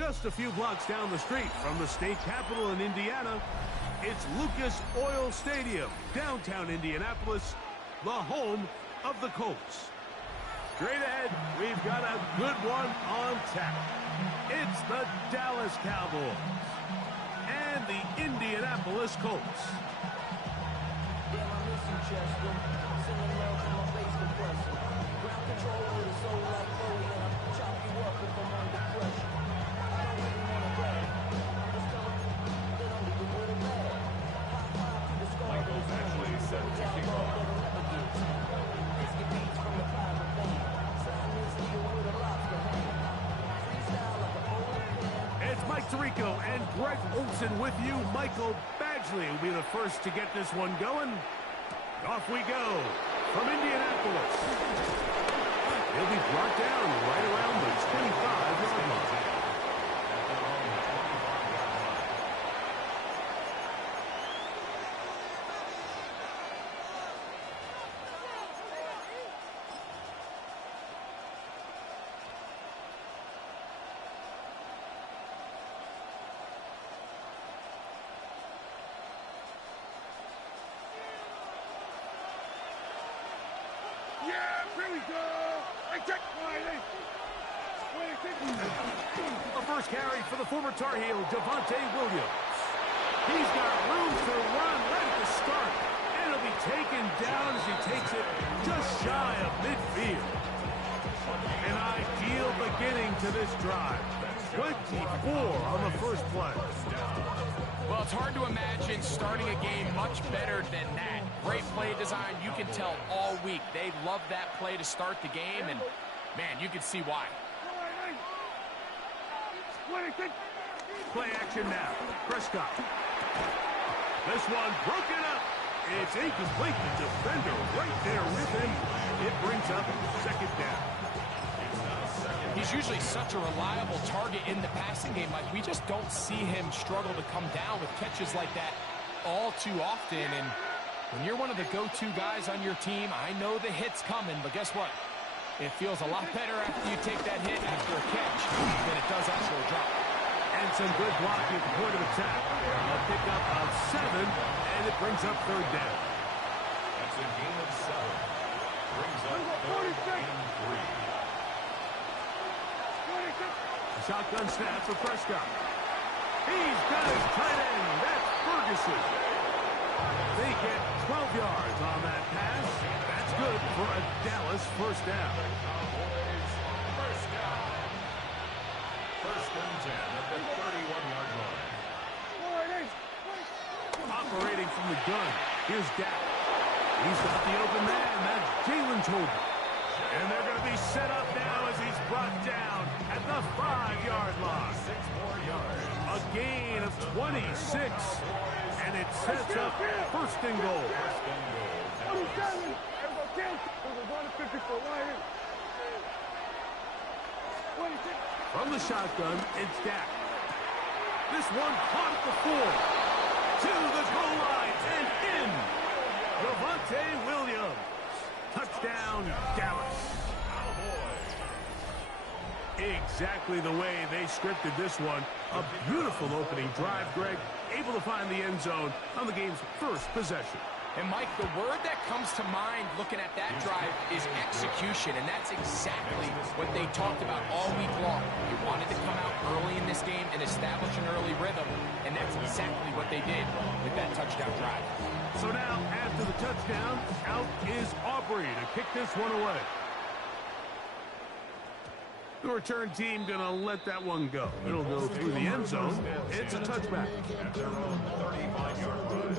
Just a few blocks down the street from the state capitol in Indiana, it's Lucas Oil Stadium, downtown Indianapolis, the home of the Colts. Straight ahead, we've got a good one on tap. It's the Dallas Cowboys and the Indianapolis Colts. It's Mike Tirico and Greg Olsen with you. Michael Badgley will be the first to get this one going. Off we go from Indianapolis. He'll be brought down right around the 25-yard line. The first carry for the former Tar Heel, Javonte Williams. He's got room to run right at the start, and he'll be taken down as he takes it just shy of midfield. An ideal beginning to this drive. 24 on the first play. Well, it's hard to imagine starting a game much better than that. Great play design. You can tell all week they love that play to start the game, and, man, you can see why. Play action now. Prescott. This one broken up. It's incomplete. The defender right there with him. It brings up second down. He's usually such a reliable target in the passing game. Like, we just don't see him struggle to come down with catches like that all too often. And when you're one of the go-to guys on your team, I know the hit's coming, but guess what? It feels a lot better after you take that hit after a catch than it does after a drop. And some good blocking at the point of attack. A pickup of 7, and it brings up third down. That's a gain of 7. Brings up third and 3. Shotgun snap for Prescott. He's got his tight end. That's Ferguson. They get 12 yards on that pass. That's good for a Dallas first down. First down. First and 10 at the 31-yard line. Operating from the gun, here's Dak. He's got the open man. That's Jalen Tolbert. And they're going to be set up now as he's brought down at the 5-yard line. 6 more yards. A gain of 26. And it sets up first and goal. First and goal. From the shotgun, it's Dak. This one caught at the 4. To the goal line and in. Javonte Williams. Touchdown, Dallas. Exactly the way they scripted this one. A beautiful opening drive, Greg. Able to find the end zone on the game's first possession. And, Mike, the word that comes to mind looking at that drive is execution, and that's exactly what they talked about all week long. They wanted to come out early in this game and establish an early rhythm, and that's exactly what they did with that touchdown drive. So now, after the touchdown, out is Aubrey to kick this one away. The return team going to let that one go. It'll go through the end zone. It's a touchback. At their own 35-yard line.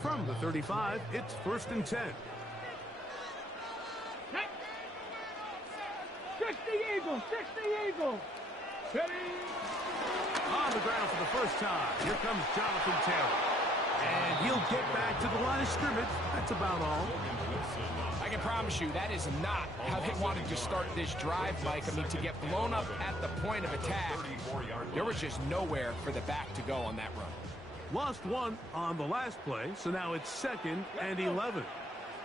From the 35, it's first and 10. Fix the Eagle! Fix the Eagle! On the ground for the first time. Here comes Jonathan Taylor. And he'll get back to the line of scrimmage. That's about all. I can promise you that is not how they wanted to start this drive, Mike. I mean, to get blown up at the point of attack, there was just nowhere for the back to go on that run. Lost one on the last play, so now it's 2nd and 11.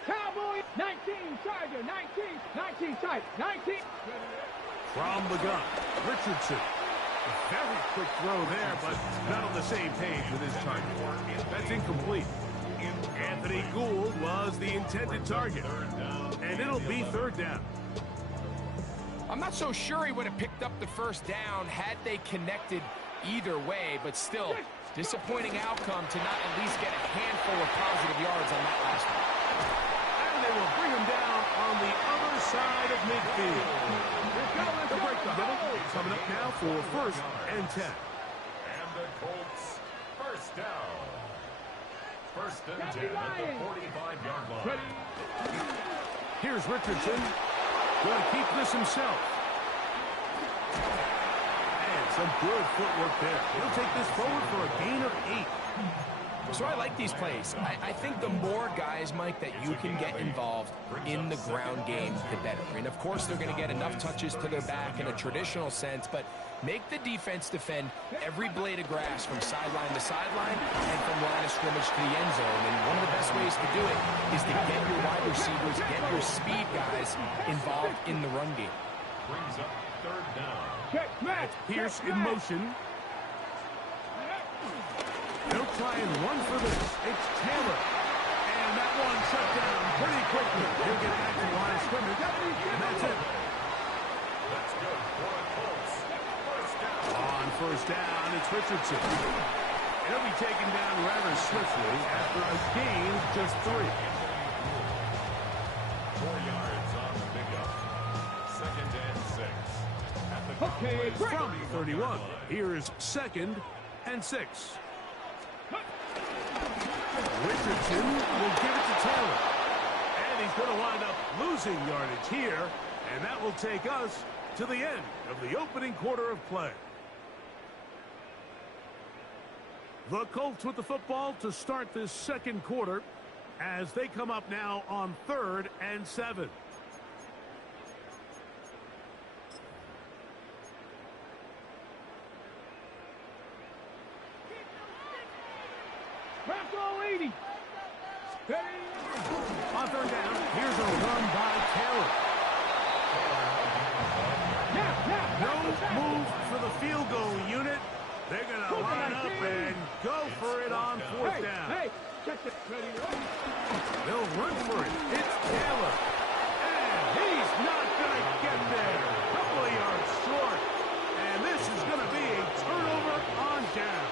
Cowboy, 19, Charger, 19, tight, 19. From the gun, Richardson. A very quick throw there, but not on the same page with his target. That's incomplete. Anthony Gould was the intended target, and it'll be 3rd down. I'm not so sure he would have picked up the first down had they connected either way, but still, disappointing outcome to not at least get a handful of positive yards on that last one. And they will bring him down on the other side of midfield. They'll break the huddle. Coming up now for 1st and 10. And the Colts, 1st down. 1st and 10 at the 45-yard line. Here's Richardson. Going to keep this himself. And some good footwork there. He'll take this forward for a gain of 8. So I like these plays. I think the more guys, Mike, that you can get involved in the ground game, the better. And, of course, they're going to get enough touches to their back in a traditional sense, but make the defense defend every blade of grass from sideline to sideline and from line of scrimmage to the end zone. And one of the best ways to do it is to get your wide receivers, get your speed guys involved in the run game. Brings up 3rd down. That's Pierce in motion. They'll try and run for this. It's Taylor. And that one shut down pretty quickly. He'll get back to the line of scrimmage. And that's it. That's good for the Colts. 1st down. On 1st down, it's Richardson. And he'll be taken down rather swiftly after a gain of just 3. 4 yards on the pickup. 2nd and 6. At the From 31, here is 2nd and 6. Richardson will give it to Taylor. And he's going to wind up losing yardage here. And that will take us to the end of the opening quarter of play. The Colts with the football to start this 2nd quarter as they come up now on 3rd and 7. Bronco 80. On 3rd down, here's a run by Taylor. No move for the field goal unit. They're going to line up and go for it on 4th down. Check it. They'll run for it. It's Taylor. And he's not going to get there. A couple of yards short. And this is going to be a turnover on down.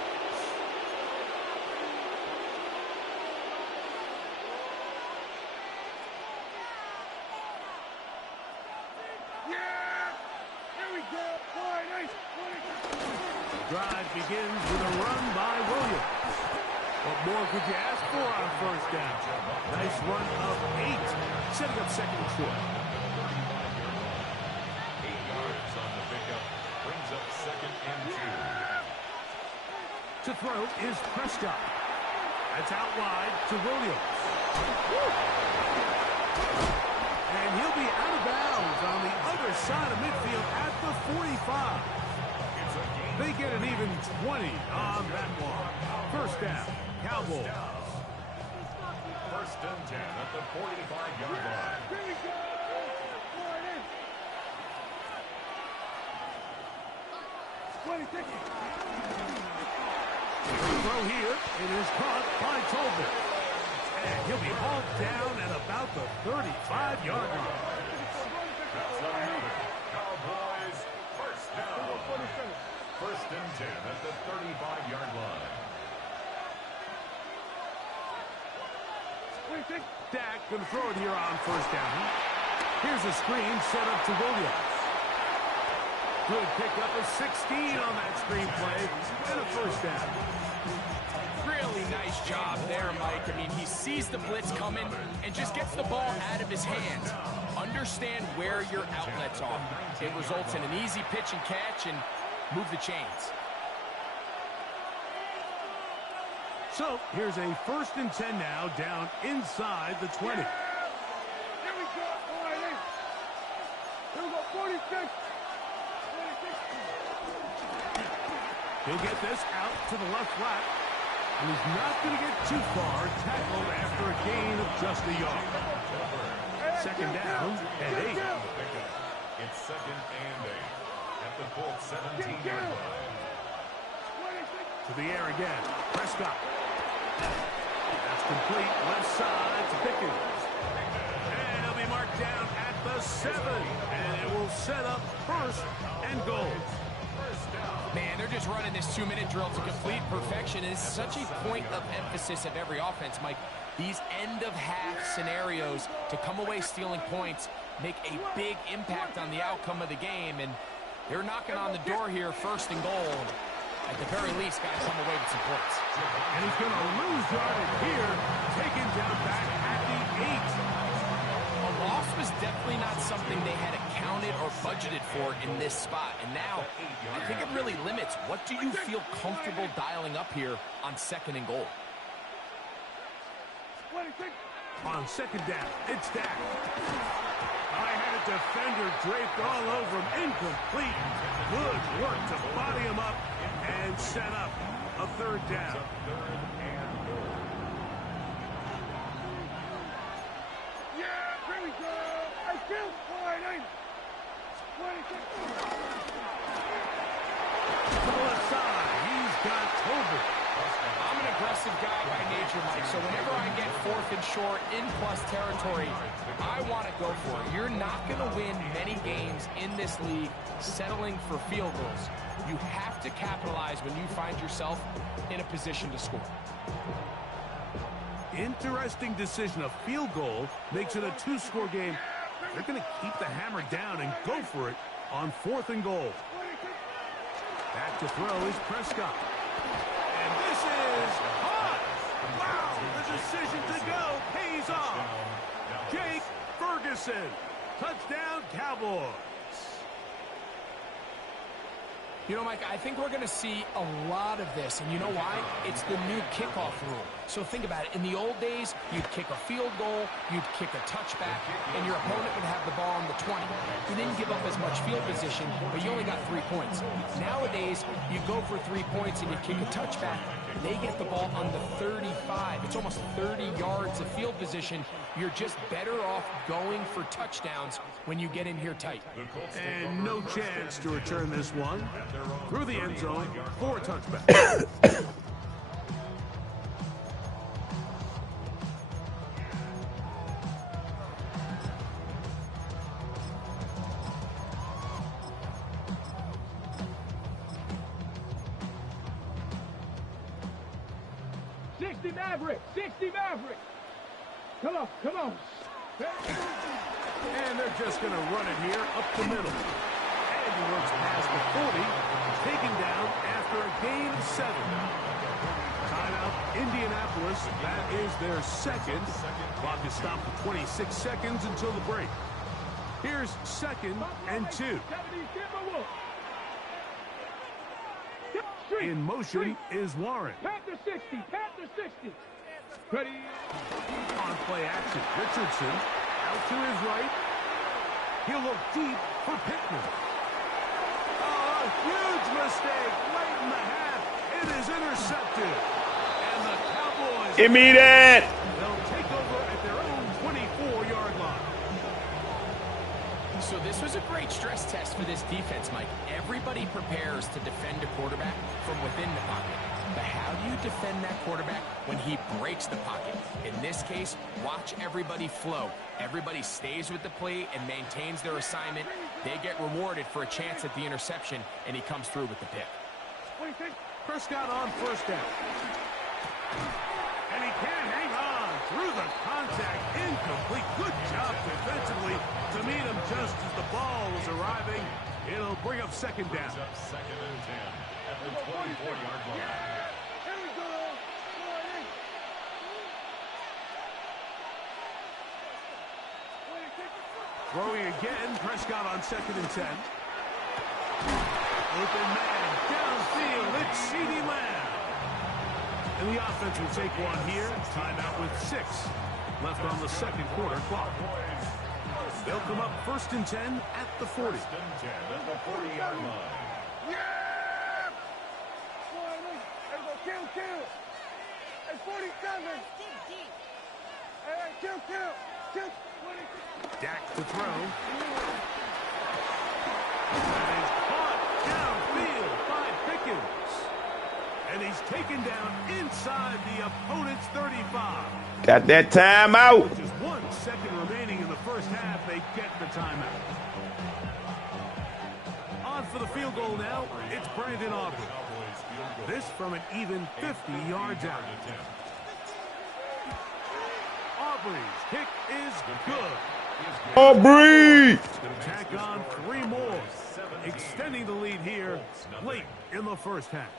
Drive begins with a run by Williams. What more could you ask for on 1st down? Nice run of 8, setting up 2nd and short. 8 yards on the pickup. Brings up 2nd and 2. To throw is Prescott. That's out wide to Williams. And he'll be out of bounds on the other side of midfield at the 45. They get an even 20 on that one. 1st down, Cowboys. 1st and 10 at the 45-yard line. Throw here. It is caught by Tolbert. And he'll be hauled down at about the 35-yard line. Cowboys, 1st down. 1st and 10 at the 35-yard line. Dak going to throw it here on 1st down. Here's a screen set up to Williams. Good pickup of 16 on that screen play and a 1st down. Really nice job there, Mike. I mean, he sees the blitz coming and just gets the ball out of his hands. Understand where your outlets are. It results in an easy pitch and catch and move the chains. So here's a 1st and 10 now, down inside the 20. Here we go. All right, here we go. 46. 46. He'll get this out to the left flat. And he's not going to get too far, tackled after a gain of just a yard. 2nd down and 8. It's 2nd and 8 at the Colts 17-yard line. To the air again. Prescott. That's complete. Left side to Pickens. And he'll be marked down at the 7. And it will set up 1st and goal. Man, they're just running this 2-minute drill to complete perfection. It's such a point of emphasis of every offense, Mike. These end-of-half scenarios to come away stealing points make a big impact on the outcome of the game. And they're knocking on the door here, 1st and goal. At the very least, guys, come away with some points. And he's going to lose yardage here, taken down back at the 8. A loss was definitely not something they had accounted or budgeted for in this spot. And now, I think it really limits. What do you feel comfortable dialing up here on 2nd and goal? On 2nd down, it's Dak. I had a defender draped all over him. Incomplete. Good work to body him up and set up a 3rd down. Yeah, here we go. I feel fine. 26. To the left side, he's got Tolbert. I'm an aggressive guy by nature, Mike, so whenever I get 4th and short in plus territory, I want to go for it. You're not going to win many games in this league settling for field goals. You have to capitalize when you find yourself in a position to score. Interesting decision. A field goal makes it a 2-score game. They're going to keep the hammer down and go for it on 4th and goal. Back to throw is Prescott. And this is hot. Wow, the decision to go pays off. Jake Ferguson. Touchdown, Cowboys. You know, Mike, I think we're going to see a lot of this, and you know why? It's the new kickoff rule. So think about it. In the old days, you'd kick a field goal, you'd kick a touchback, and your opponent would have the ball on the 20. You didn't give up as much field position, but you only got 3 points. Nowadays, you go for 3 points and you kick a touchback, they get the ball on the 35. It's almost 30 yards of field position. You're just better off going for touchdowns when you get in here tight. And no chance to return this one. Through the end zone for a touchback. Maverick. 60 Maverick. Come on, come on. And they're just going to run it here up the middle. And he works past the 40, taken down after a gain of 7. Timeout, Indianapolis. That is their 2nd. Clock is stopped for 26 seconds until the break. Here's 2nd and 2. In motion is Warren. Panther 60, Panther 60. Ready. On play action, Richardson out to his right. He'll look deep for Pickman. Oh, a huge mistake late in the half. It is intercepted. And the Cowboys... Immediate! They'll take over at their own 24-yard line. So this was a great stress test for this defense, Mike. Everybody prepares to defend a quarterback from within the pocket. But how do you defend that quarterback when he breaks the pocket? In this case, watch everybody flow. Everybody stays with the play and maintains their assignment. They get rewarded for a chance at the interception, and he comes through with the pick. Prescott on 1st down. And he can't hang on through the contact. Incomplete. Good job defensively to meet him just as the ball was arriving. It'll bring up 2nd down. 2nd and 10 at the 24-yard line. Throwing again, Prescott on 2nd and 10. Open man, downfield, it's CeeDee Lamb. And the offense will take one here. Timeout with 6 left on the second quarter clock. They'll come up 1st and 10 at the 40. 1st and 10 at the 40-yard line. Yeah! Boy, there we go. Kill. Hey, 47. Hey, kill. Dak to throw. That is caught downfield by Pickens. And he's taken down inside the opponent's 35. Got that timeout. Just 1 second remaining in the first half. They get the timeout. On for the field goal now. It's Brandon Aubrey. This from an even 50 yards out. Aubrey's kick is good. Aubrey! Tack on 3 more, extending the lead here late in the first half.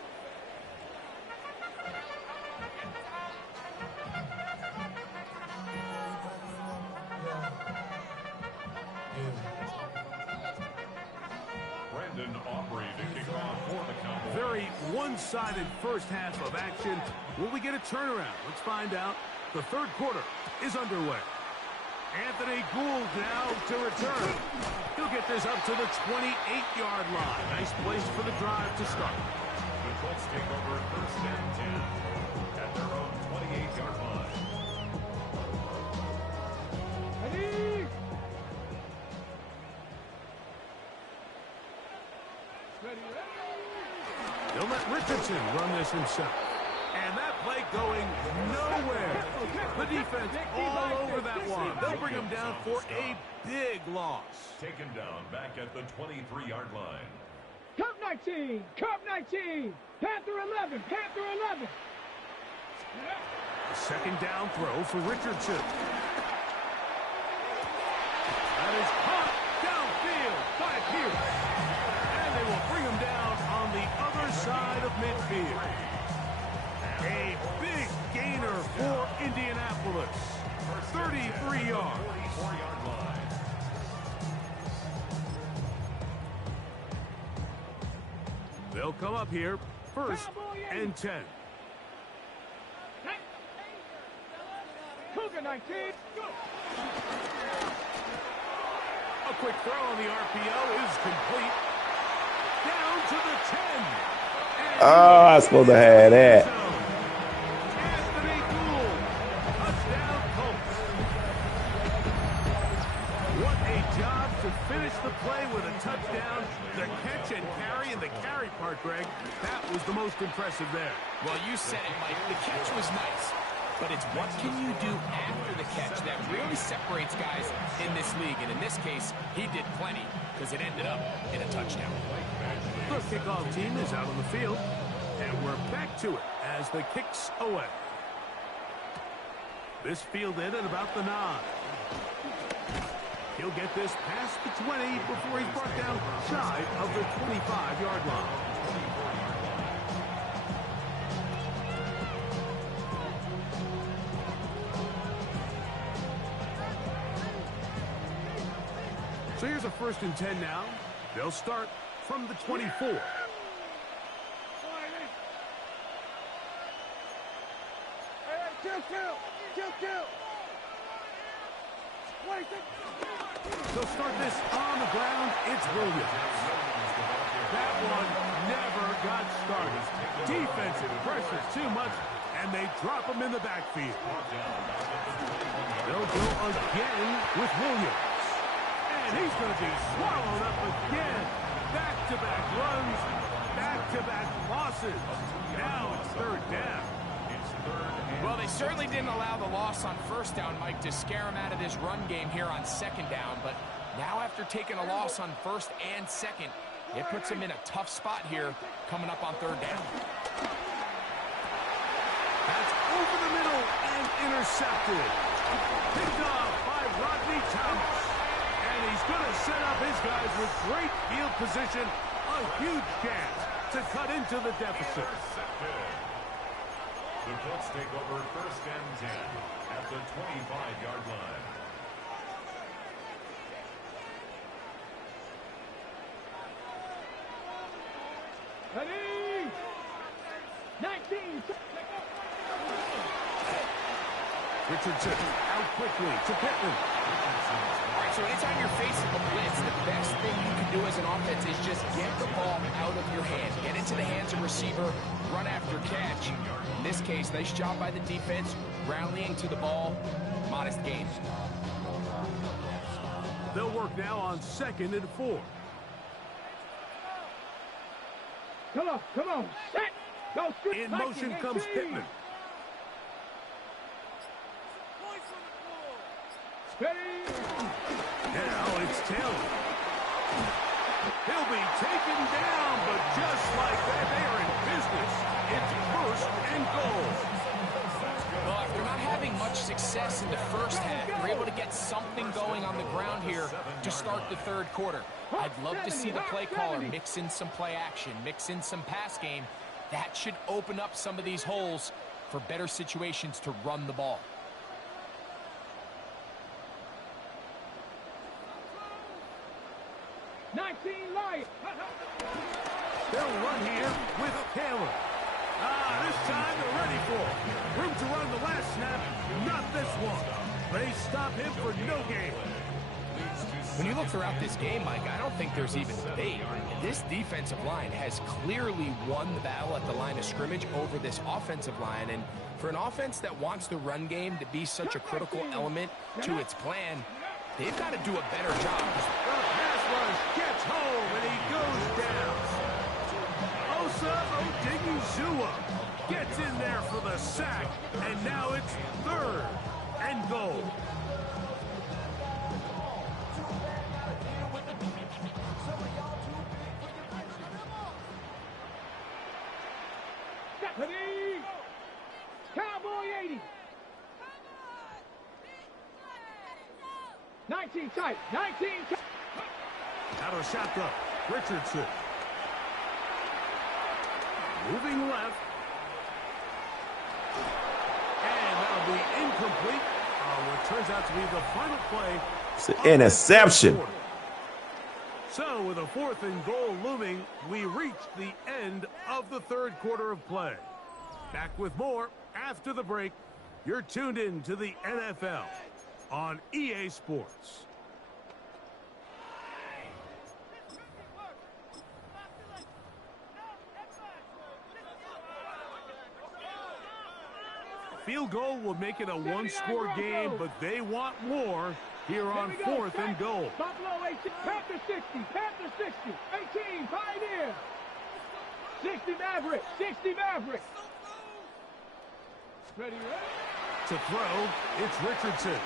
Brandon Aubrey to kick off for the Cowboys. Very one-sided first half of action. Will we get a turnaround? Let's find out. The third quarter is underway. Anthony Gould now to return. He'll get this up to the 28-yard line. Nice place for the drive to start. The Colts take over 1st and 10 at their own 28-yard line. Ready? They'll let Richardson run this himself. And that play going nowhere. The defense all over that one. They'll bring him down for a big loss. Taken down back at the 23-yard line. Cup 19. Panther 11. A second down throw for Richardson. That is caught downfield by Pierce. And they will bring him down on the other side of midfield. A big gainer for Indianapolis. 33 yards. 44-yard line. They'll come up here 1st and 10. Cougar 19. Go. A quick throw on the RPO is complete. Down to the 10. And Oh, I supposed to have that. Anthony Gould. Touchdown Colts. What a job to finish the play with a touchdown. The catch and carry, and the carry part, Greg, that was the most impressive there. Well, you said it, Mike. The catch was nice. But it's what can you do after the catch that really separates guys in this league. And in this case, he did plenty because it ended up in a touchdown. The kickoff team is out on the field. And we're back to it as the kick's away. This fielded at about the 9. He'll get this past the 20 before he's brought down shy of the 25-yard line. So here's a 1st and 10 now. They'll start from the 24. Kill. 26. They'll start this on the ground. It's Williams. That one never got started. Defensive pressures too much, and they drop him in the backfield. They'll go again with Williams. And he's going to be swallowed up again. Back-to-back runs, back-to-back losses. Now it's 3rd down. Well, they certainly didn't allow the loss on 1st down, Mike, to scare him out of this run game here on 2nd down. But now after taking a loss on 1st and 2nd, it puts him in a tough spot here coming up on 3rd down. That's over the middle and intercepted. Picked off by Rodney Thomas. And he's going to set up his guys with great field position. A huge chance to cut into the deficit. The Colts take over 1st and 10 at the 25-yard line. Ready? 19. Richardson out quickly to Pittman. All right, so anytime you're facing a blitz, the best thing you can do as an offense is just get the ball out of your hands. Get into the hands of receiver, run after catch. In this case, nice job by the defense, rallying to the ball. Modest gain. They'll work now on 2nd and 4. Come on. Set. Go straight. In motion comes Pittman. Steady. Now it's Taylor. He'll be taken down, but just like that, they are in business. It's 1st and goal. Well, after not having much success in the first half, we're able to get something going on the ground here to start the 3rd quarter. I'd love to see the play caller mix in some play action, mix in some pass game. That should open up some of these holes for better situations to run the ball. They'll run here with Taylor. This time they're ready for it. Room to run the last snap, not this one. They stop him for no gain. When you look throughout this game, Mike, I don't think there's even debate. This defensive line has clearly won the battle at the line of scrimmage over this offensive line. And for an offense that wants the run game to be such a critical element to its plan, they've got to do a better job. The pass rush gets home, and he goes down. Osa Odiguzua gets in there for the sack, and now it's 3rd and goal. Cowboy 80. 19 tight. 19 tight. Out of shotgun, Richardson. Moving left. And that'll be incomplete. What turns out to be the final play. It's an interception. So with a 4th and goal looming, we reach the end of the 3rd quarter of play. Back with more after the break. You're tuned in to the NFL on EA Sports. Field goal will make it a 1-score game, but they want more here on 4th and goal. Buffalo 18, Panther 60, Panther 60, 18, Pioneer. 60 Maverick, 60 Maverick. Ready? To throw, it's Richardson.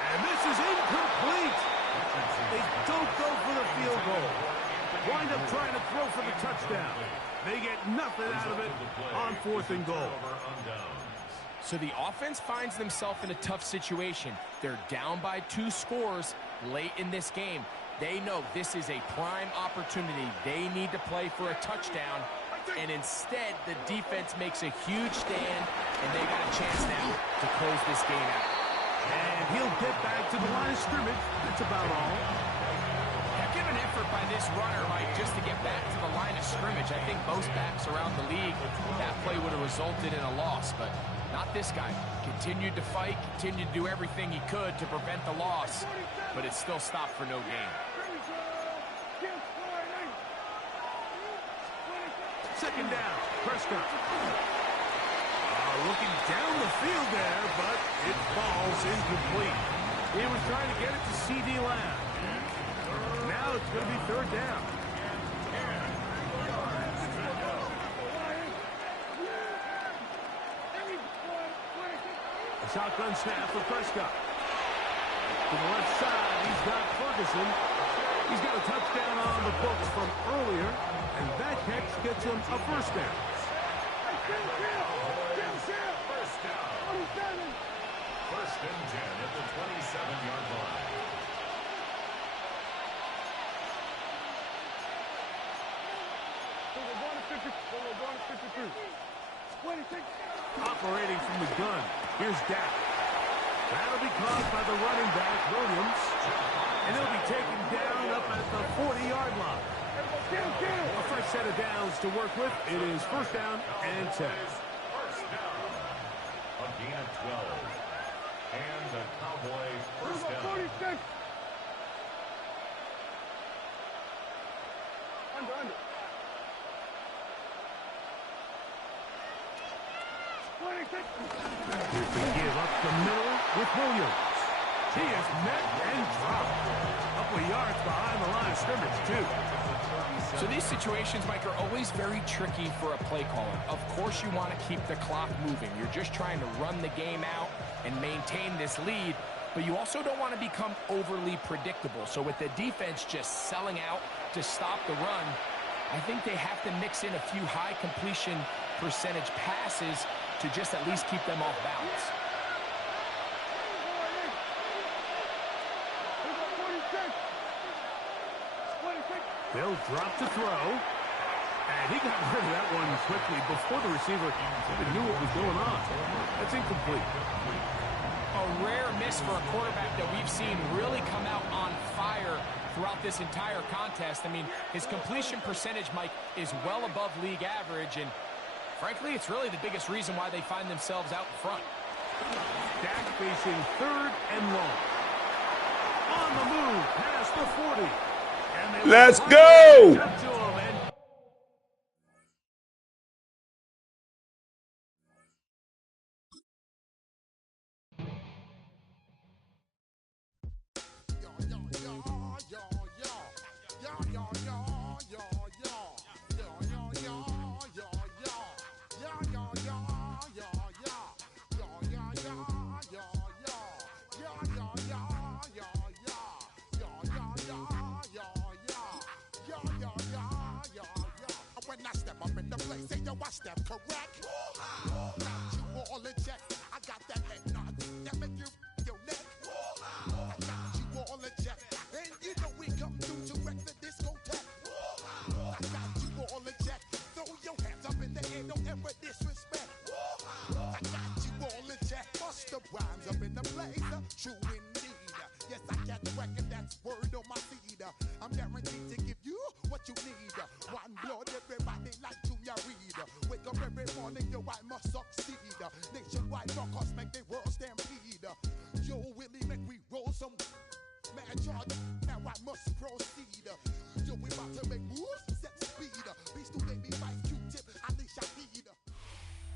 And this is incomplete. They don't go for the field goal. Wind up trying to throw for the touchdown. They get nothing out of it on 4th and goal. So the offense finds themselves in a tough situation. They're down by 2 scores late in this game. They know this is a prime opportunity. They need to play for a touchdown. And instead, the defense makes a huge stand, and they got a chance now to close this game out. And he'll get back to the line of scrimmage. That's about all. Give an effort by this runner, Mike, just to get back to the line of scrimmage. I think most backs around the league, that play would have resulted in a loss, but not this guy. Continued to fight, continued to do everything he could to prevent the loss, but it still stopped for no gain. 2nd down, Prescott. Looking down the field there, but it falls incomplete. He was trying to get it to C.D. Lamb. Now it's going to be 3rd down. A shotgun snap for Prescott. To the left side, he's got Ferguson. He's got a touchdown on the books from earlier, and that catch gets him a 1st down. First and 10 at the 27-yard line. Operating from the gun, here's Dak. That'll be caught by the running back, Williams. And he'll be taken down up at the 40-yard line. A fresh set of downs to work with. It is 1st down and 10. First down. A gain of 12. 26. Under. 26. Here's to give up the middle with Williams. He is met and dropped. A couple of yards behind the line of scrimmage, too. So these situations, Mike, are always very tricky for a play caller. Of course you want to keep the clock moving. You're just trying to run the game out and maintain this lead, but you also don't want to become overly predictable. So with the defense just selling out to stop the run, I think they have to mix in a few high completion percentage passes to just at least keep them off balance. They'll drop to throw. And he got rid of that one quickly before the receiver even knew what was going on. That's incomplete. A rare miss for a quarterback that we've seen really come out on fire throughout this entire contest. I mean, his completion percentage, Mike, is well above league average, and frankly, it's really the biggest reason why they find themselves out in front. Dak facing 3rd and long. On the move, past the 40. Let's go! I step correct. Got you all in check. I got that head nod that make you your neck. I got you all in check. And you know we come through to wreck the discotheque. I got you all in check. Throw your hands up in the air, don't ever disrespect. I got you all in check. Bust the rhymes up in the place. True indeed. Yes, I got the record, that's word on my feed. I'm guaranteed to give you what you need. One blood, everybody like Junior Reed. Wake up every morning, yo, I must succeed. Nationwide knockouts make the world stampede. Yo, Willie, make we roll some mad charge. Now I must proceed. Yo, we about to make moves, set speed. These two baby fight Q-tip, Ali Shaheed.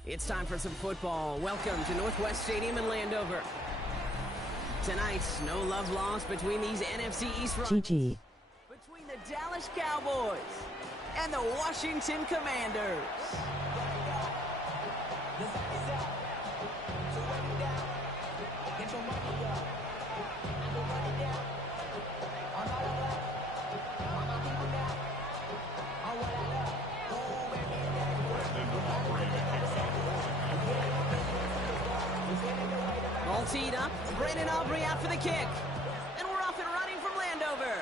It's time for some football. Welcome to Northwest Stadium in Landover. Tonight, no love lost between these NFC East rivals. GG. Between the Dallas Cowboys and the Washington Commanders. All teed up. Brandon Aubrey out for the kick. And we're off and running from Landover.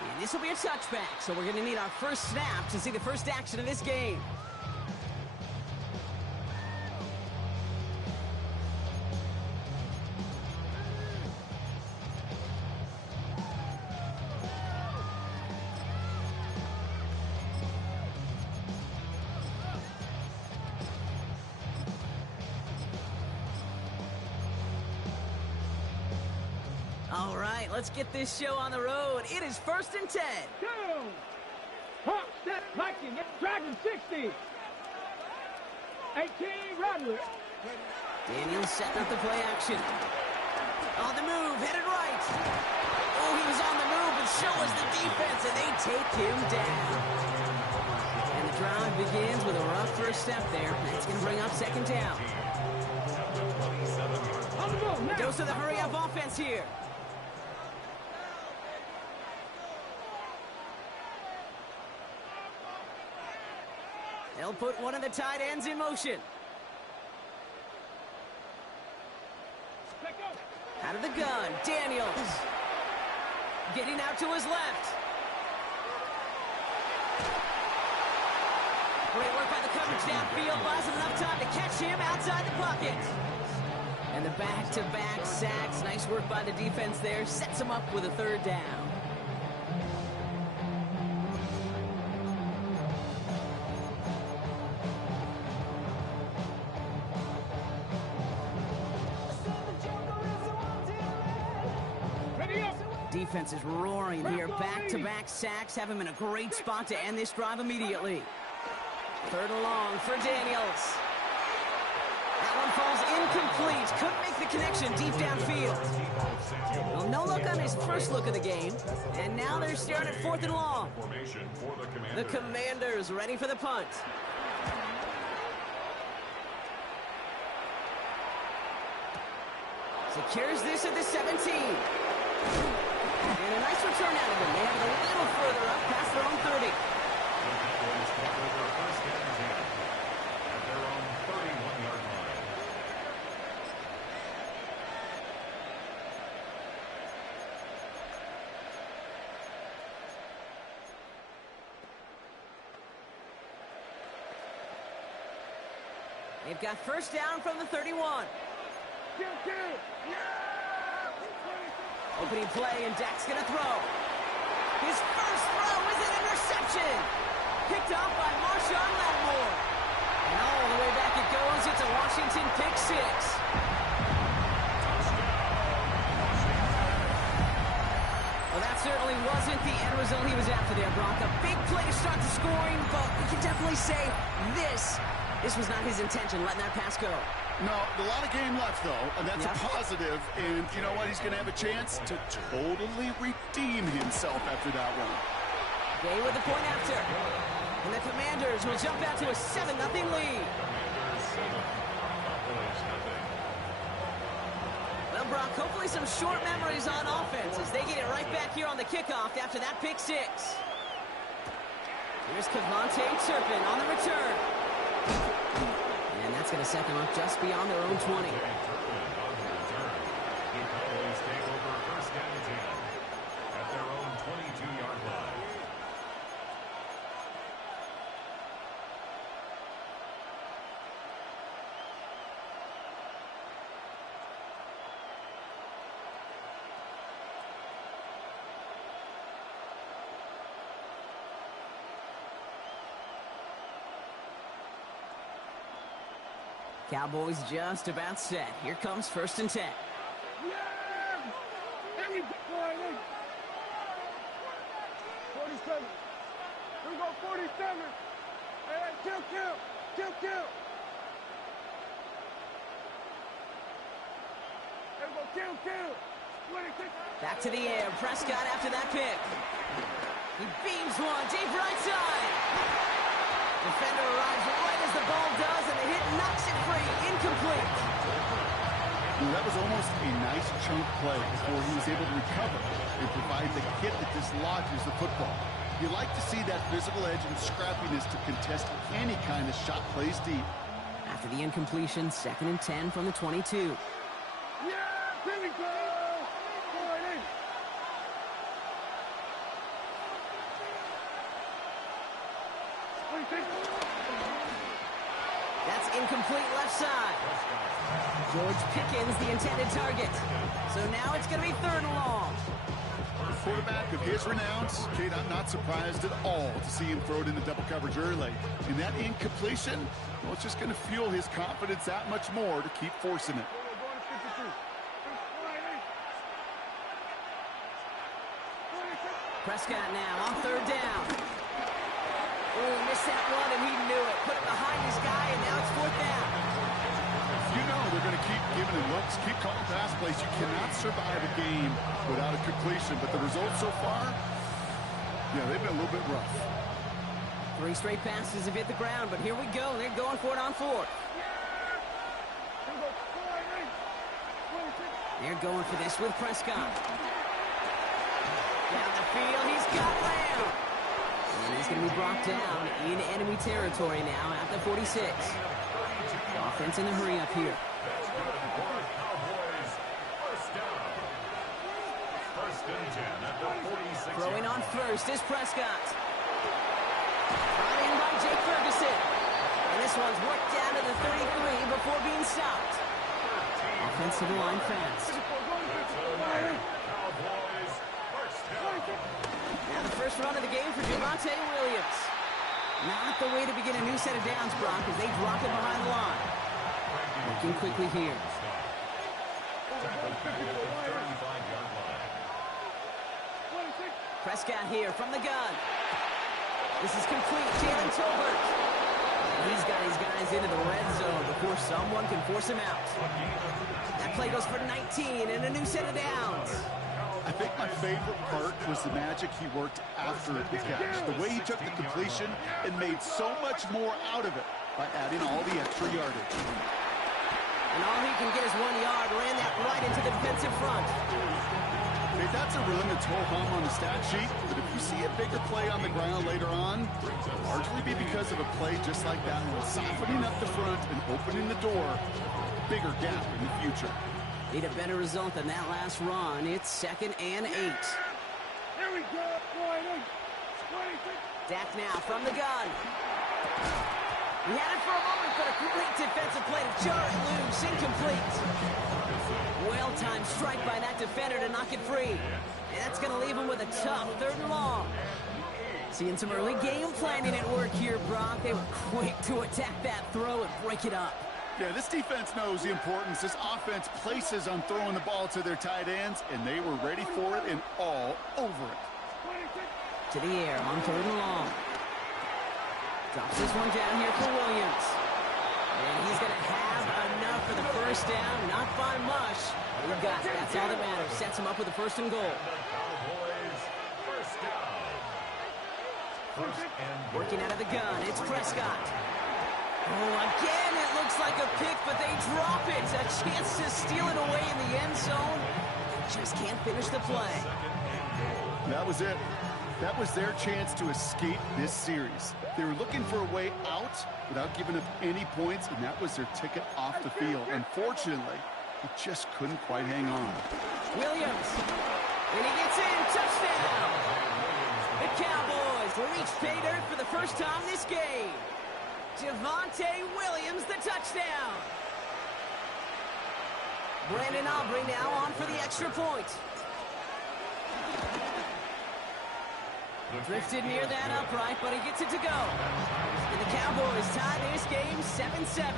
And this will be a touchback, so we're going to need our first snap to see the first action of this game. All right, let's get this show on the road. It is 1st and 10. Down. Hop, step, Viking, Dragon 60. 18, Rattler. Daniels setting up the play action. On the move, headed right. Oh, he was on the move, but so was the defense, and they take him down. And the drive begins with a rough first step there. That's going to bring up 2nd down. On the move, now. Goes to the hurry-up offense here. They'll put one of the tight ends in motion. Out of the gun, Daniels. Getting out to his left. Great work by the coverage downfield. Buys him enough time to catch him outside the pocket. And the back-to-back sacks. Nice work by the defense there. Sets him up with a 3rd down. defense is roaring here. Back-to-back sacks have him in a great spot to end this drive immediately. 3rd and long for Daniels. That one falls incomplete. Couldn't make the connection deep downfield. Well, no look on his first look of the game. And now they're staring at 4th and long. The Commanders ready for the punt. Secures this at the 17. And a nice return out of him. They have it a little further up past their own 30. They've got first down from the 31. Opening play, and Dak's going to throw. His first throw is an interception. Picked off by Marshawn Lattimore. And all the way back it goes. It's a Washington pick six. Well, that certainly wasn't the end result he was after there, Brock. A big play to start the scoring, but we can definitely say this was not his intention, letting that pass go. No, a lot of game left, though, and that's a positive. And you know what? He's going to have a chance to totally redeem himself after that one. Gay with the point after. And the Commanders will jump out to a 7-0 lead. Well, Brock, hopefully some short memories on offense as they get it right back here on the kickoff after that pick six. Here's Kevontae Turpin on the return. And that's going to set them up just beyond their own 20. Cowboys just about set. Here comes 1st and 10. Yeah! 47. Here we go, 47. Hey, kill. Here we go, kill. 26. Back to the air. Prescott after that pick. He beams one deep right side. Defender arrives right as the ball does, and the hit knocks it free. Incomplete. That was almost a nice chunk play before he was able to recover and provide the hit that dislodges the football. You like to see that physical edge and scrappiness to contest any kind of shot plays deep. After the incompletion, 2nd and 10 from the 22. Yeah, here we go. That's incomplete left side. George Pickens, the intended target. So now it's going to be 3rd and long. Quarterback of his renowns, Kate, I'm not surprised at all to see him throw it in the double coverage early. And that incompletion, well, it's just going to fuel his confidence that much more to keep forcing it. Prescott now on 3rd down. Oh, missed that one, and he knew it. Put it behind his guy, and now it's 4th down. You know they're going to keep giving him looks, keep calling pass plays. You cannot survive a game without a completion. But the results so far, yeah, they've been a little bit rough. 3 straight passes have hit the ground, but here we go. They're going for it on 4th. They're going for this with Prescott. Down the field, he's got Lamb. And he's going to be brought down in enemy territory now at the 46. Offense in the hurry up here. Throwing on first is Prescott. Brought in by Jake Ferguson. And this one's worked down to the 33 before being stopped. Offensive line fast. Now the first run of the game for Javonte Williams. Not the way to begin a new set of downs, Brock, as they drop it behind the line. Looking quickly here. Prescott here from the gun. This is complete. Jalen Tolbert. He's got his guys into the red zone before someone can force him out. That play goes for 19 and a new set of downs. I think my favorite part was the magic he worked after the catch. The way he took the completion and made so much more out of it by adding all the extra yardage. And all he can get is 1 yard. Ran that right into the defensive front. Okay, that's a run that's ho-hum on the stat sheet, but if you see a bigger play on the ground later on, it'll largely be because of a play just like that one, softening up the front and opening the door, bigger gap in the future. Need a better result than that last run. It's 2nd and 8. Here we go. 20. Dak now from the gun. He had it for a moment, but a great defensive play to jar it loose, incomplete. Well-timed strike by that defender to knock it free. And that's going to leave him with a tough 3rd and long. Seeing some early game planning at work here, Brock. They were quick to attack that throw and break it up. Yeah, this defense knows the importance this offense places on throwing the ball to their tight ends, and they were ready for it and all over it. To the air on 3rd and long. Drops this one down here for Williams. And he's going to have enough for the first down. Not by much. We've got it. That's all that matters. Sets him up with a 1st and goal. Working out of the gun. It's Prescott. Oh, again, it looks like a pick, but they drop it. A chance to steal it away in the end zone. Just can't finish the play. That was it. That was their chance to escape this series. They were looking for a way out without giving up any points, and that was their ticket off the field. Unfortunately, they just couldn't quite hang on. Williams. And he gets in. Touchdown. The Cowboys reach pay dirt for the first time this game. Javonte Williams, the touchdown. Brandon Aubrey now on for the extra point. Drifted near that upright, but he gets it to go. And the Cowboys tie this game 7-7.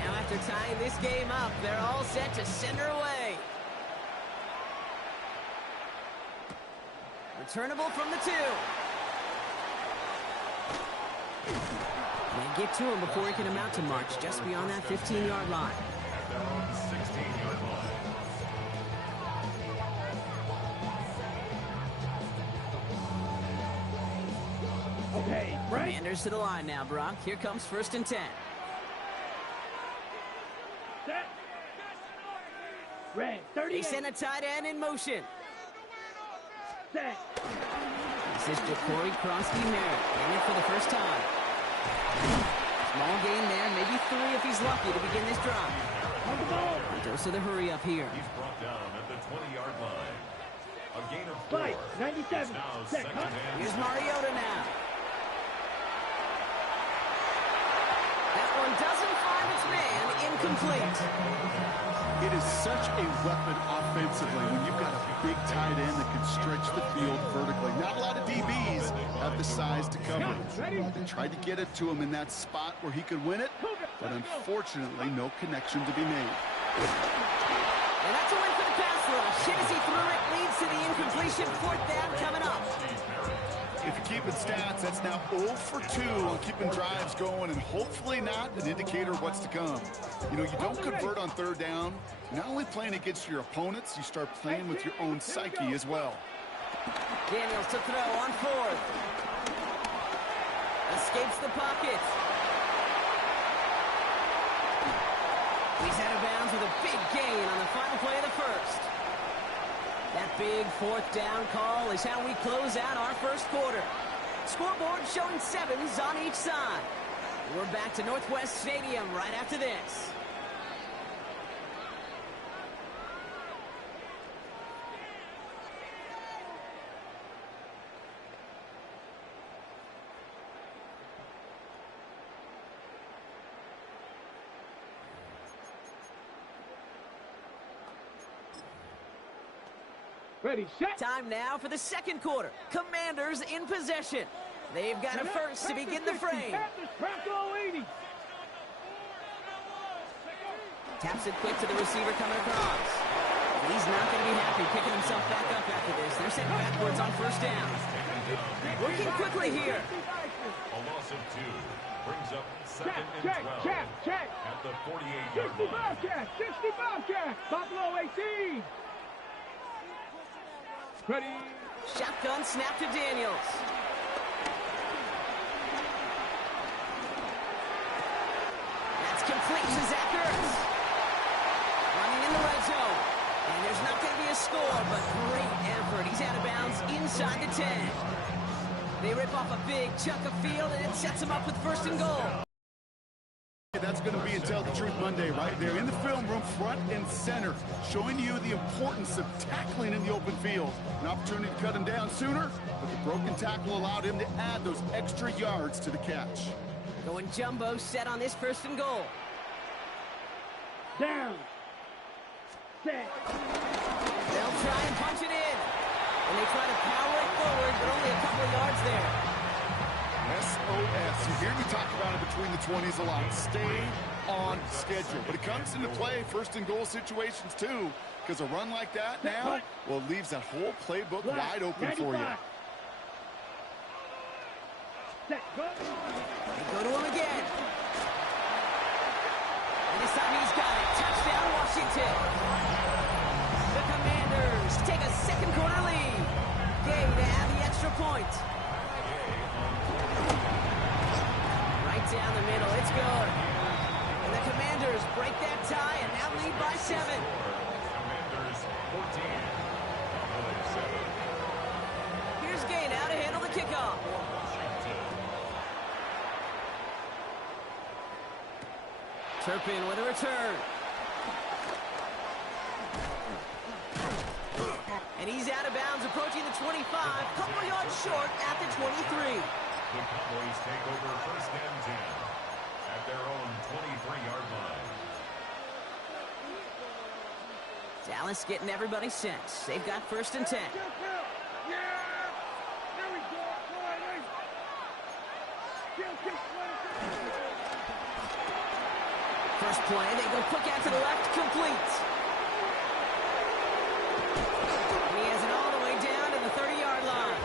Now after tying this game up, they're all set to send her away. Returnable from the 2. They get to him before he can amount to much, just beyond that 15-yard line. Down 16-yard line. Okay, right. Commanders to the line now, Brock. Here comes 1st and 10. Set. Red, 38. They send a tight end in motion. Set. This is Ja'Cory Krosky-Merritt, in it for the first time. Small gain there, maybe 3 if he's lucky to begin this drive. On the ball. Dose of the hurry up here. He's brought down at the 20-yard line. A gain of 4. Fight, 97. Now Set, 2nd cut. and Here's Mariota now. That one doesn't find its man, incomplete. It is such a weapon offensively when you've got a big tight end that can stretch the field vertically. Not a lot of DBs have the size to cover it. They tried to get it to him in that spot where he could win it, but unfortunately, no connection to be made. And that's a win for the pass rush. Hit as he threw it, leads to the incompletion. 4th down coming up. If you're keeping stats, that's now 0 for 2 on keeping drives going, and hopefully not an indicator of what's to come. You know, you don't convert on 3rd down. Not only playing against your opponents, you start playing with your own psyche as well. Daniels to throw on 4th. Escapes the pocket. He's out of bounds with a big gain on the final play of the 1st. That big 4th down call is how we close out our 1st quarter. Scoreboard showing 7s on each side. We're back to Northwest Stadium right after this. Ready, set. Time now for the 2nd quarter. Commanders in possession. They've got a first to begin the frame. Panthers, crack all 80. Taps it quick to the receiver coming across. He's not going to be happy picking himself back up after this. They're sent backwards on first down. Working quickly here. A loss of 2 brings up second and 12 check. at the 48-yard 60 line. Bobcat, 60 Bobcat. Buffalo 18. Ready. Shotgun snap to Daniels. That's complete to Zach Ertz. Running in the red zone. And there's not going to be a score, but great effort. He's out of bounds inside the 10. They rip off a big chunk of field, and it sets him up with first and goal. That's going to be in Tell the Truth Monday right there in the film room, front and center, showing you the importance of tackling in the open field. An opportunity to cut him down sooner, but the broken tackle allowed him to add those extra yards to the catch. Going jumbo set on this first and goal. Down. Set. They'll try and punch it in. And they try to power it forward, but only a couple of yards there. SOS. You hear me talk about it between the 20s a lot. Stay on schedule. But it comes into play first and goal situations too, because a run like that now, well, it leaves that whole playbook wide open for you. Set. Go. They go to him again. And this time he's got it. Touchdown, Washington. The Commanders take a second quarter lead. Gay to have the extra point. Right down the middle. It's good. And the Commanders break that tie and now lead by 7. Commanders 14. Buffalo 7. Here's Gay now to handle the kickoff. Turpin with a return. And he's out of bounds, approaching the 25, couple yards short at the 23. The Cowboys take over first and 10 at their own 23-yard line. Dallas getting everybody set. They've got first and 10. Yeah. There we go. First play, they go quick out to the left, complete. And he has it all the way down to the 30-yard line.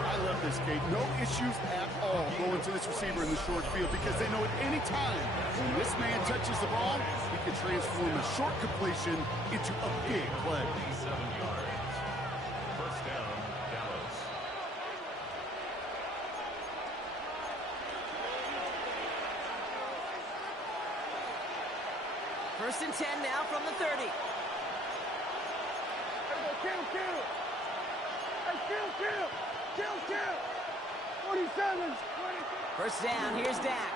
I love this, Kate. No issues at all going to this receiver in the short field because they know at any time when this man touches the ball, he can transform a short completion into a big play. 7 yards. First down, Dallas. First and 10 now from the 30. Kill. 47. First down, here's Dak.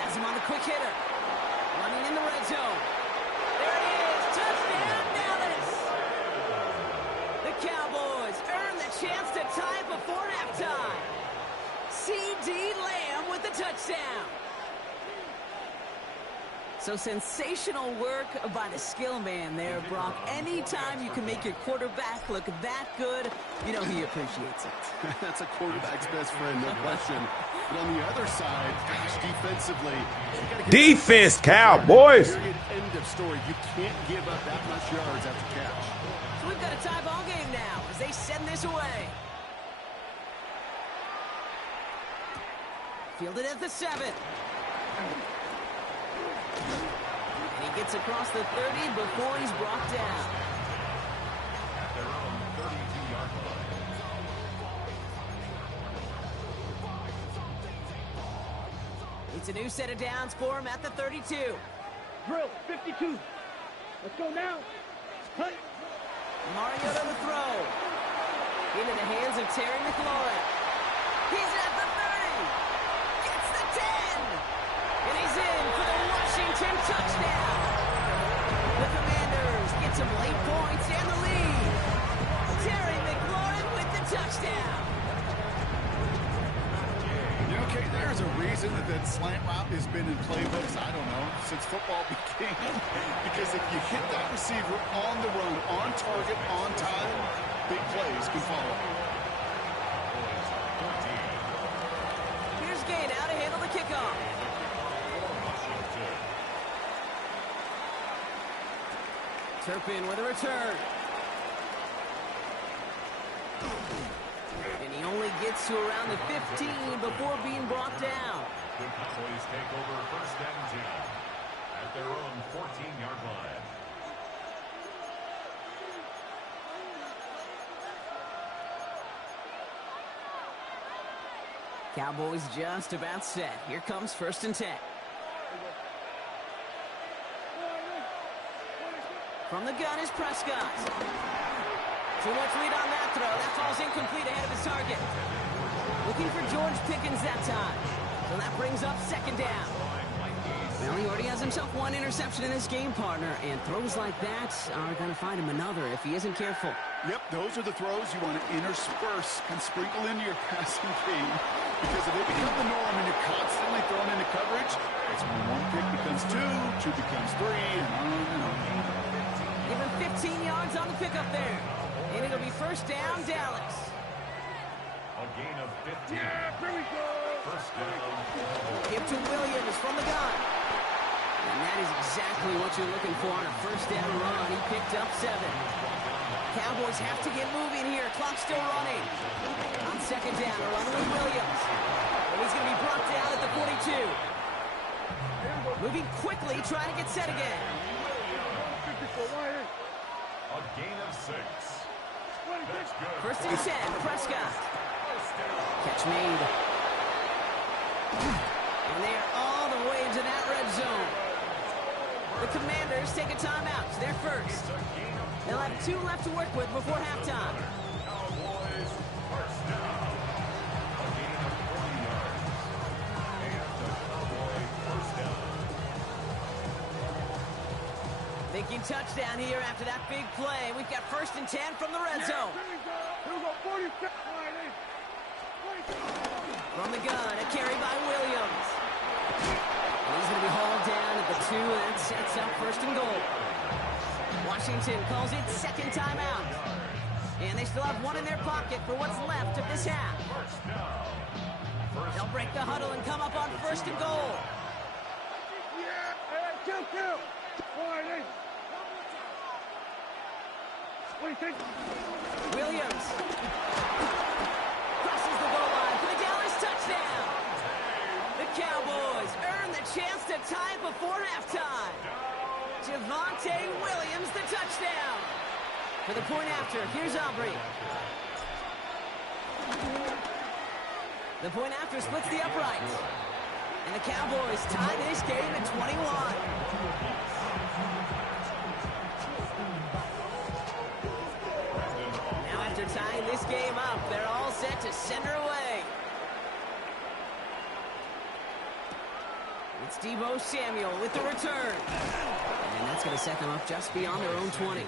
Has him on the quick hitter. Running in the red zone. There it is, touchdown Dallas! The Cowboys earn the chance to tie before halftime. C.D. Lamb with the touchdown. So sensational work by the skill man there, Brock. Anytime you can make your quarterback look that good, you know he appreciates it. That's a quarterback's best friend, no question. But on the other side, gosh, defensively, you gotta get Defense, Cowboys. period, end of story. You can't give up that much yards after catch. So we've got a tie ball game now as they send this away. Fielded at the 7. And he gets across the 30 before he's brought down. At their own 32-yard line. It's a new set of downs for him at the 32. Drill, 52. Let's go now. Hut. Mariota to throw. Into the hands of Terry McLaurin. He's at the 30. Gets the 10. And he's in for the Washington touchdown. The Commanders get some late points and the lead. Terry McLaurin with the touchdown. You know, Kate, there's a reason that slant route has been in playbooks, I don't know, since football began. Because if you hit that receiver on the run, on target, on time, big plays can follow. Here's Gay now to handle the kickoff. Turpin with a return. And he only gets to around the 15 before being brought down. The Cowboys take over first and 10 at their own 14-yard line. Cowboys just about set. Here comes first and 10. From the gun is Prescott. Too much lead on that throw. That falls incomplete ahead of his target. Looking for George Pickens that time. So that brings up second down. Well, he already has himself one interception in this game, partner, and throws like that are going to find him another if he isn't careful. Yep, those are the throws you want to intersperse and sprinkle into your passing game, because if they become the norm and you're constantly thrown into coverage, that's when one pick becomes two becomes three, and on and on. Give him 15 yards on the pickup there, and it'll be first down, Dallas. A gain of 15. First down. Give to Williams from the gun. And that is exactly what you're looking for on a first down run. He picked up 7. Cowboys have to get moving here. Clock's still running. On second down, they're running with Williams. And he's going to be brought down at the 42. Moving quickly, trying to get set again. A gain of 6. That's good. First and 10, Prescott. Catch made. And they are all the way to that red zone. The Commanders take a timeout. They're first. They'll have 2 left to work with before halftime. Cowboys first down. A gain of 40 yards. And the Cowboy first down. Thinking touchdown here after that big play. We've got first and 10 from the red zone. From the gun, a carry by Williams. And he's going to be hauled down at the 2, and that sets up first and goal. Washington calls it second timeout. And they still have 1 in their pocket for what's left of this half. They'll break the huddle and come up on first and goal. Williams crosses the goal line for the Dallas touchdown. The Cowboys earn the chance to tie it before halftime. Javonte Williams, the touchdown. For the point after, here's Aubrey. The point after splits the uprights. And the Cowboys tie this game at 21. Tying this game up, they're all set to send her away. It's Deebo Samuel with the return. And that's going to set them up just beyond their own 20.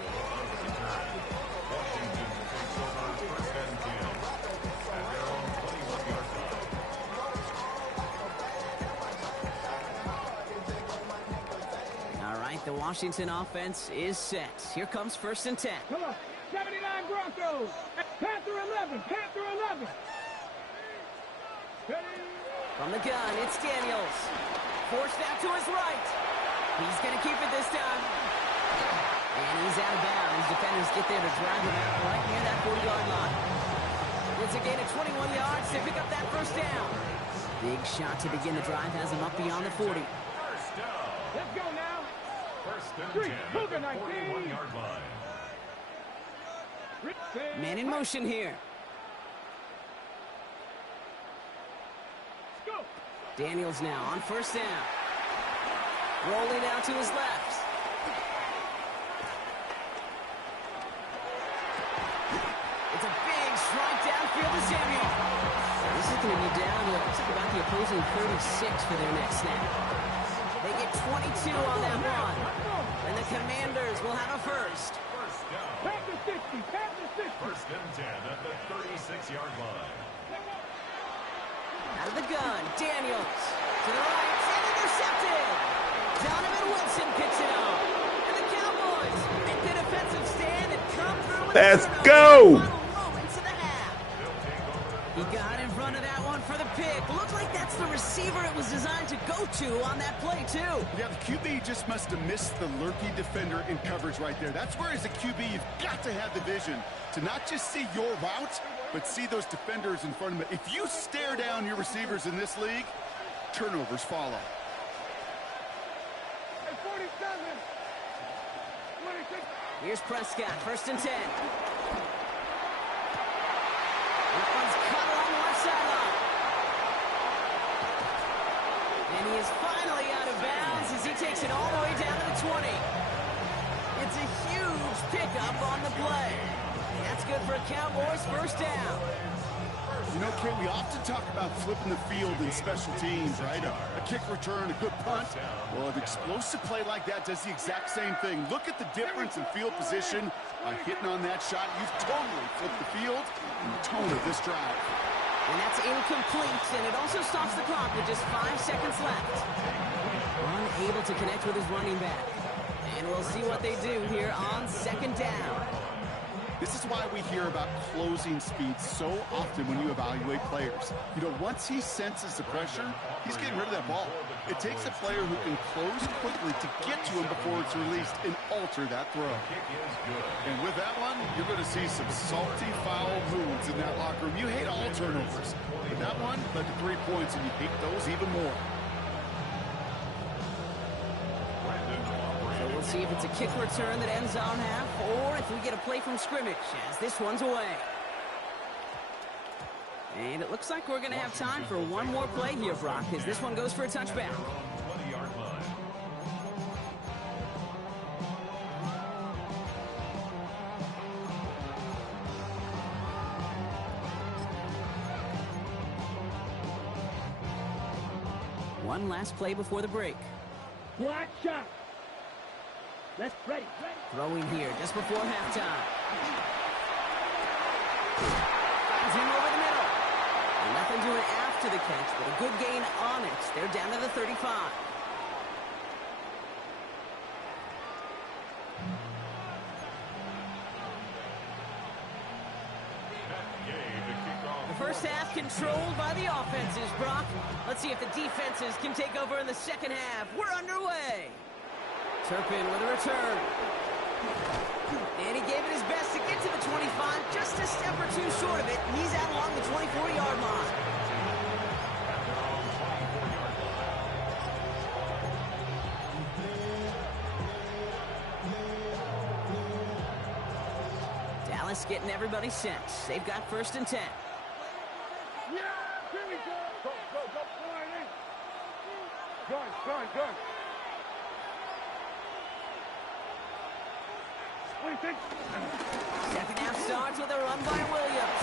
All right, the Washington offense is set. Here comes first and 10. Come on. 79 Broncos. Panther 11. Panther 11. From the gun, it's Daniels. Forced out to his right. He's going to keep it this time. And he's out of bounds. Defenders get there to drag him out right near that 40-yard line. It's a gain of 21 yards to pick up that first down. Big shot to begin the drive has him up beyond the 40. First down. Let's go now. First and 10 at the 41-yard line. Man in motion here. Go. Daniels now on first down. Rolling out to his left. It's a big strike downfield to Samuel. This is going to be down to about the opposing 36 for their next snap. They get 22 on that one. And the Commanders will have a first. Panther 60. Panther 60. First and 10 at the 36-yard line. Out of the gun, Daniels. To the right, and intercepted. Donovan Wilson picks it up. And the Cowboys make the defensive stand and come through with Let's a go. final moments of the half. He got in front of that one for the pick. Looks like that's That's the receiver it was designed to go to on that play, too. Yeah, the QB just must have missed the lurky defender in coverage right there. That's where, as a QB, you've got to have the vision to not just see your route, but see those defenders in front of it. If you stare down your receivers in this league, turnovers follow. Hey, 47. 26. Here's Prescott, 1st and 10. That one's cut along the left sideline. And he is finally out of bounds as he takes it all the way down to the 20. It's a huge pickup on the play. That's good for a Cowboys 1st down. You know, Kate, we often talk about flipping the field in special teams, right? A kick return, a good punt. Well, an explosive play like that does the exact same thing. Look at the difference in field position by hitting on that shot. You've totally flipped the field and the tone of this drive. And that's incomplete, and it also stops the clock with just 5 seconds left. Unable to connect with his running back. And we'll see what they do here on 2nd down. This is why we hear about closing speed so often when you evaluate players. You know, once he senses the pressure, he's getting rid of that ball. It takes a player who can close quickly to get to him before it's released and alter that throw. And with that one, you're going to see some salty, foul moves in that locker room. You hate all turnovers, but that one led to 3 points, and you hate those even more. So we'll see if it's a kick return that ends on half, or if we get a play from scrimmage, as this one's away. And it looks like we're going to have time for one more play here, Brock, as this one goes for a touchback. 20-yard line. One last play before the break. Black shot. Let's ready. Throwing here just before halftime. Finds him over the middle. And nothing doing after the catch, but a good gain on it. They're down to the 35. The first half controlled by the offenses, Brock. Let's see if the defenses can take over in the second half. We're underway. Turpin with a return. And he gave it his best to get to the 25, just a step or two short of it. He's out along the 24-yard line. Dallas getting everybody set. They've got 1st and 10. Yeah, here we go. Go. Good. 26. Second half starts with a run by Williams.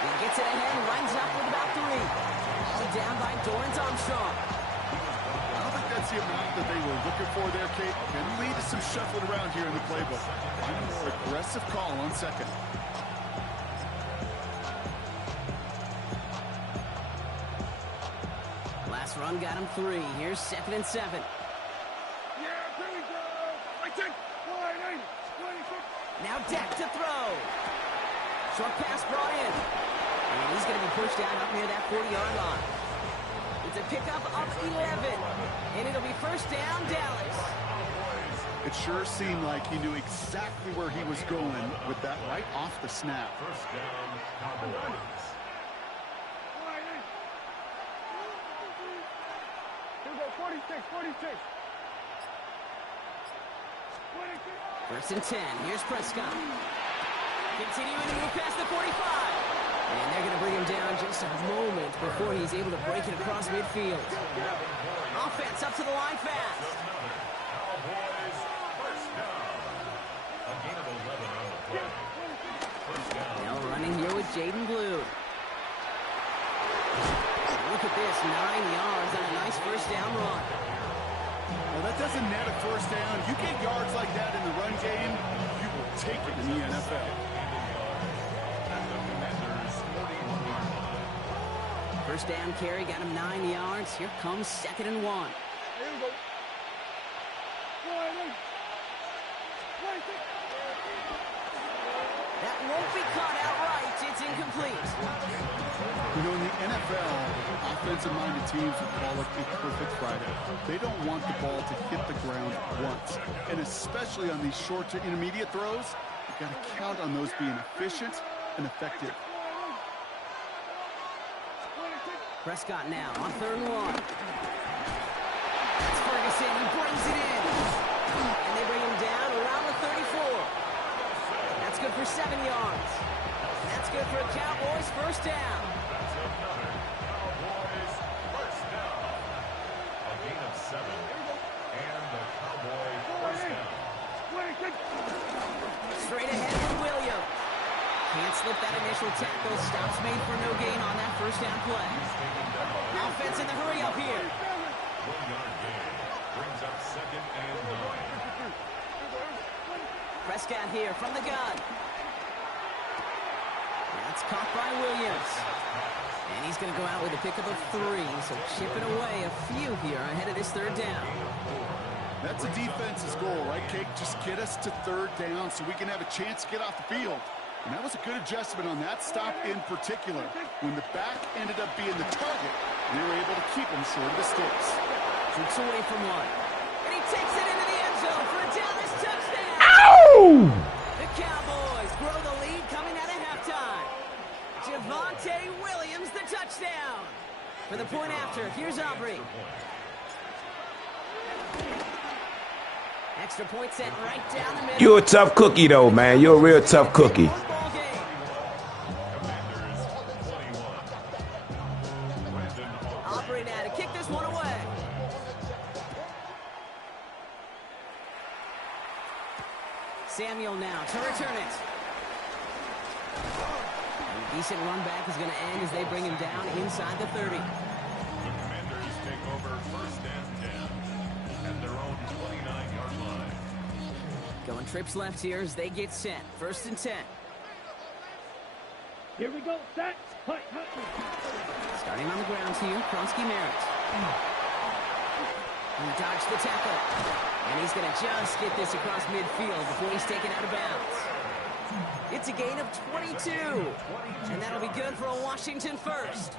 He gets it ahead, runs up with about 3. All down by Dorrance Armstrong. I don't think that's the amount that they were looking for there, Kate. Can lead to some shuffling around here in the playbook. Find a more aggressive call on 2nd. Last run got him 3. Here's 2nd and 7. Yeah, here we go. I take 26. Now Dak to throw. Short pass brought in. And he's going to be pushed out up near that 40-yard line. It's a pickup of 11. And it'll be 1st down, Dallas. It sure seemed like he knew exactly where he was going with that right off the snap. 1st down, Cowboys. Here we go, 46. 1st and 10. Here's Prescott. Continuing to move past the 45. And they're going to bring him down just a moment before he's able to break it across midfield. Offense up to the line fast. Cowboys, 1st down. A gain of 11 on the play. 1st down. Now running here with Jaden Blue. Look at this, 9 yards on a nice 1st down run. Well, that doesn't net a 1st down. You get yards like that in the run game, you will take it in the NFL. First down carry got him 9 yards. Here comes 2nd and 1. Here we go. 26. That won't be caught outright. It's incomplete. You know, in the NFL, offensive-minded teams would call it a perfect Friday. They don't want the ball to hit the ground once. And especially on these short to intermediate throws, you've got to count on those being efficient and effective. Prescott now on 3rd and 1. That's Ferguson. He brings it in. And they bring him down around the 34. That's good for 7 yards. That's good for a Cowboys first down. That's another Cowboys first down. A gain of 7. And the Cowboy first down. Straight ahead for Williams. Can't slip that initial tackle. Stops made for no gain on that first down play. Offense in the hurry up here. 1-yard gain. Brings up 2nd and 9. Prescott here from the gun. That's caught by Williams. And he's going to go out with a pickup of 3. So chipping away a few here ahead of this 3rd down. That's a defense's goal, right, Cake? Just get us to 3rd down so we can have a chance to get off the field. And that was a good adjustment on that stop in particular. When the back ended up being the target, they were able to keep him short of the sticks. Kicks away from 1. And he takes it into the end zone for a Dallas touchdown. Ow! The Cowboys grow the lead coming out of halftime. Javonte Williams, the touchdown. For the point after, here's Aubrey. Extra point set right down the middle. You're a tough cookie, though, man. You're a real tough cookie. Aubrey now to kick this one away. Samuel now to return it. A decent run back is going to end as they bring him down inside the 30. The Commanders take over 1st and 10 at their own 29-yard line. Going trips left here as they get set. 1st and 10. Here we go. Set. Starting on the ground here, Kronsky Merritt. He dodged the tackle. And he's going to just get this across midfield before he's taken out of bounds. It's a gain of 22. And that'll be good for a Washington first.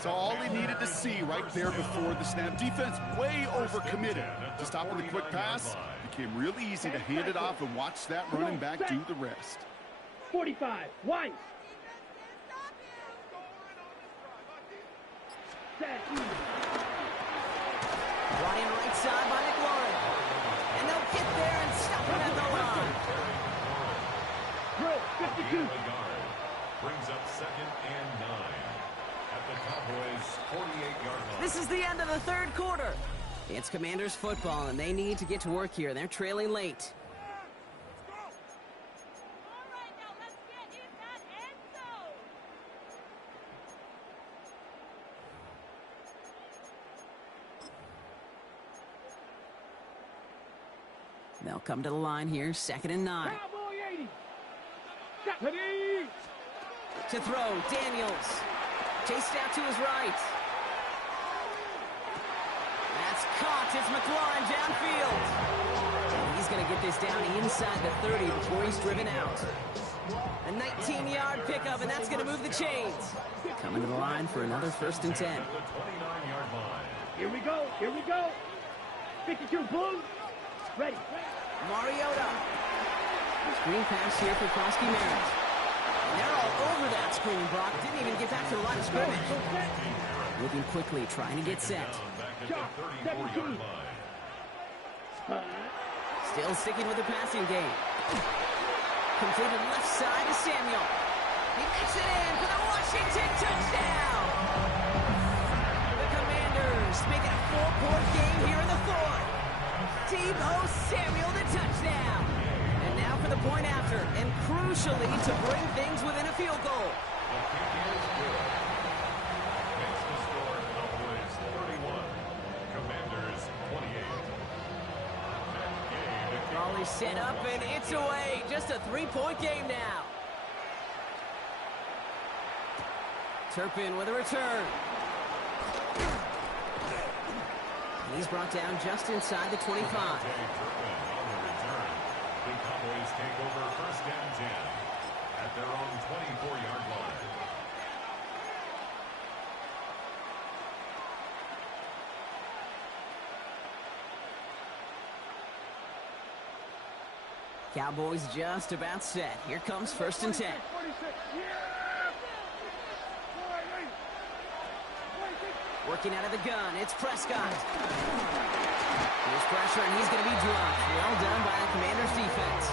So all he needed to see right there before the snap. Defense way overcommitted to stopping the quick pass. Became really easy to hand it off and watch that running back do the rest. 45. White. Set. Brought in right side by McLaurin. And they'll get there and stop him at the line. Drill. 52. Brings up 2nd and 9 at the Cowboys' 48-yard line. This is the end of the 3rd quarter. It's Commanders football, and they need to get to work here. They're trailing late. They'll come to the line here, 2nd and 9. Cowboy 80. Stephanie. To throw, Daniels. Chased out to his right. That's caught. It's McLaurin downfield. And he's going to get this down inside the 30 before he's driven out. A 19-yard pickup, and that's going to move the chains. Coming to the line for another 1st and 10. The 29-yard line. Here we go. Here we go. 52 Blue. Ready. Mariota. Screen pass here for Kronsky Merritt. And they're all over that screen, Brock. Didn't even get back to the line of scrimmage. Moving quickly, trying to get set. Shot. 17. Still sticking with the passing game. Completed left side to Samuel. He makes it in for the Washington touchdown. The Commanders make it a 4-point game here in the 4th. Deebo Samuel the touchdown. And now for the point after, and crucially to bring things within a field goal. Makes the score Cowboys 31, Commanders 28. Crawley set up and it's away. Just a 3-point game now. Turpin with a return. He's brought down just inside the 25. On the return, the Cowboys Cowboys take over first and 10 at their own 24-yard line. Cowboys just about set. Here comes first and 10. Working out of the gun, it's Prescott. There's pressure, and he's going to be dropped. Well done by the Commanders' defense.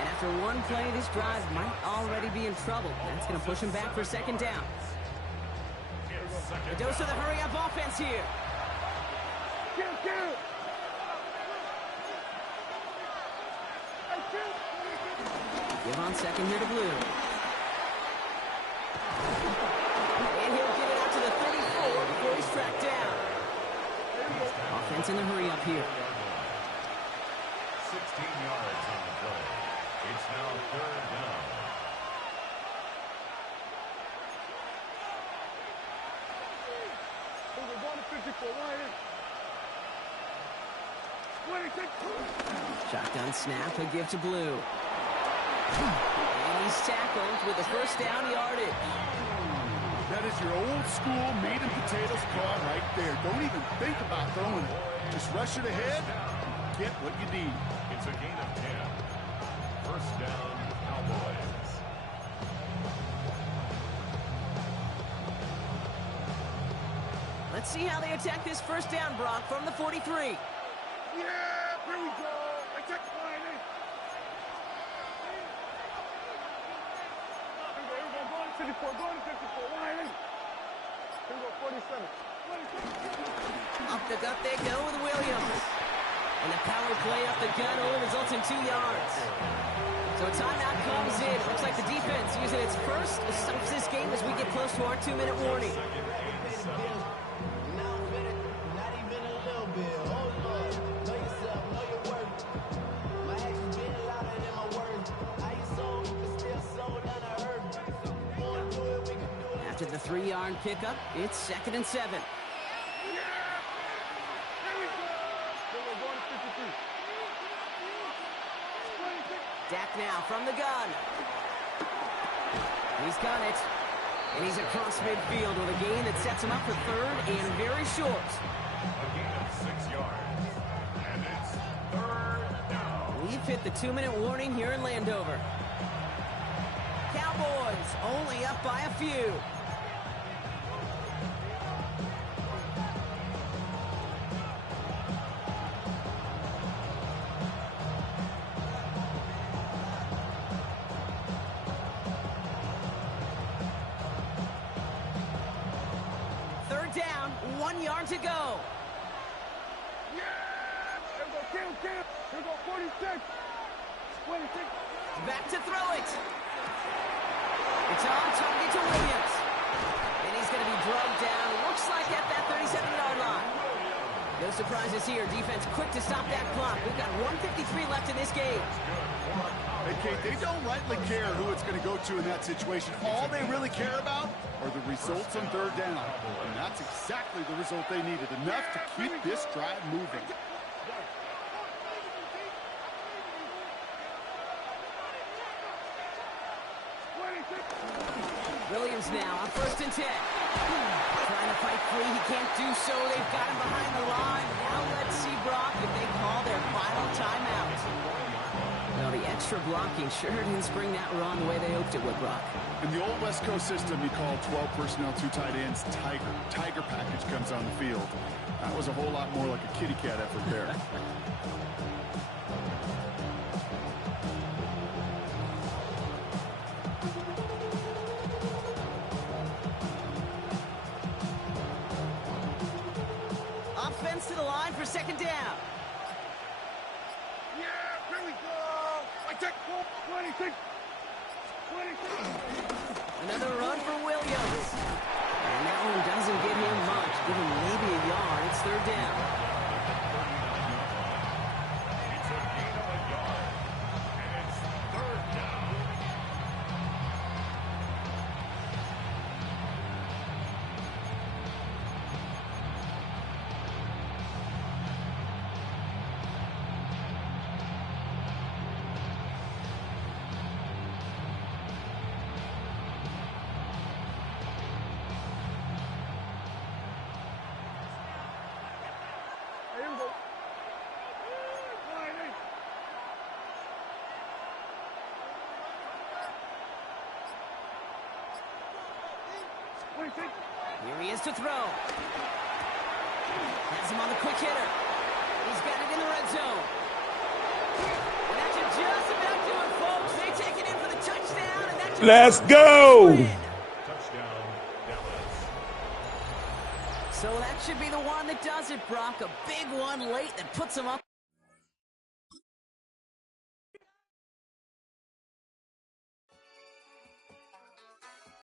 And after one play, this drive might already be in trouble. That's going to push him back for second down. A dose of the hurry-up offense here. Give on second here to Blue. And he'll get it out to the 34 before he's tracked down. Offense in the hurry-up here. 16 yards on the play. It's now third down. Shotgun snap, a give to Blue. And he's tackled with the first down yardage. That is your old school meat and potatoes call right there. Don't even think about throwing it. Just rush it ahead and get what you need. It's a gain of 10. First down, Cowboys. Let's see how they attack this first down, Brock, from the 43. Yeah, here we go. Attack line. Here we go, going to 54, line in. Here we go, 47. Up the gut they go with Williams. And the power play up the gun only results in 2 yards. So a timeout comes in. Looks like the defense using its first stops this game as we get close to our 2-minute warning. After the 3-yard pickup, it's second and 7. Dak now from the gun. He's got it. And he's across midfield with a gain that sets him up for third and very short. A gain of 6 yards. And it's third down. We've hit the 2-minute warning here in Landover. Cowboys only up by a few. Third down, 1 yard to go. Yeah! Here we go, Cam. Here we go, 46. 26. Back to throw it. It's on target to Williams. And he's going to be drugged down, looks like at that 37-yard line. No surprises here. Defense quick to stop that clock. We've got 1:53 left in this game. Hey, Kate, they don't rightly care who it's going to go to in that situation. All they really care about are the results on third down. And that's exactly the result they needed. Enough to keep this drive moving. Williams now on first and 10. Trying to fight free. He can't do so. They've got him behind the line. Now let's see, Brock, if they call their final timeout. Well, the extra blocking sure didn't spring that run the way they hoped it would, Brock. In the old West Coast system, you call 12 personnel, 2 tight ends, Tiger. Tiger package comes on the field. That was a whole lot more like a kitty cat effort there. Offense to the line for second down. Yeah, here we go. Attack 26. 26. Another run for Williams. And that one doesn't get him much. Give him maybe a yard. It's third down. It's a gain of a yard. And it's third down. Here he is to throw. Has him on the quick hitter. He's got it in the red zone. And that should just about do it, folks. They take it in for the touchdown, and that should Let's go. Touchdown, Dallas. So that should be the one that does it, Brock. A big one late that puts him up.